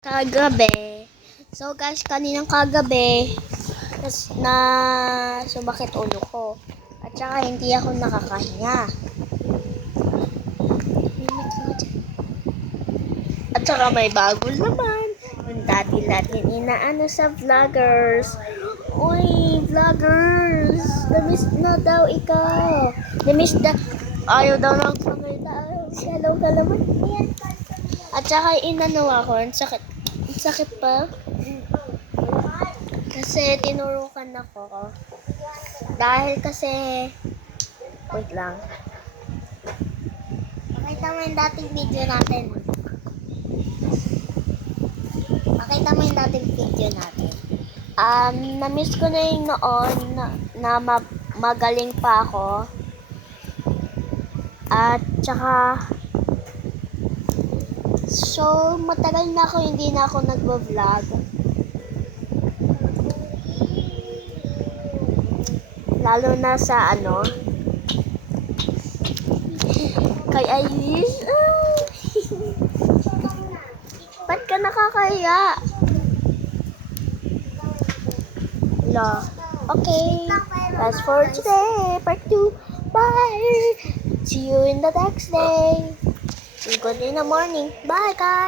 Kagabi. So guys, kaninang kagabi, sumakit ulo ko. At saka hindi ako nakakahinga. At saka may bago naman. Yung dati natin inaano sa vloggers. Uy, vloggers! Namiss na daw ikaw. Namiss na. Ayaw daw lang pakita. Hello ka naman. At saka inano ako. Ang sakit pa. Kasi tinurukan ako. Dahil kasi, wait lang. Pakita mo yung dating video natin. Na-miss ko na yung noon na magaling pa ako. At saka, so matagal na ako hindi na ako nagvo-vlog. Lalo na sa kay Ayush. Ba't ka nakakahiya? La. Okay. That's for today. Part 2. Bye. See you in the next day. Good in the morning. Bye, guys.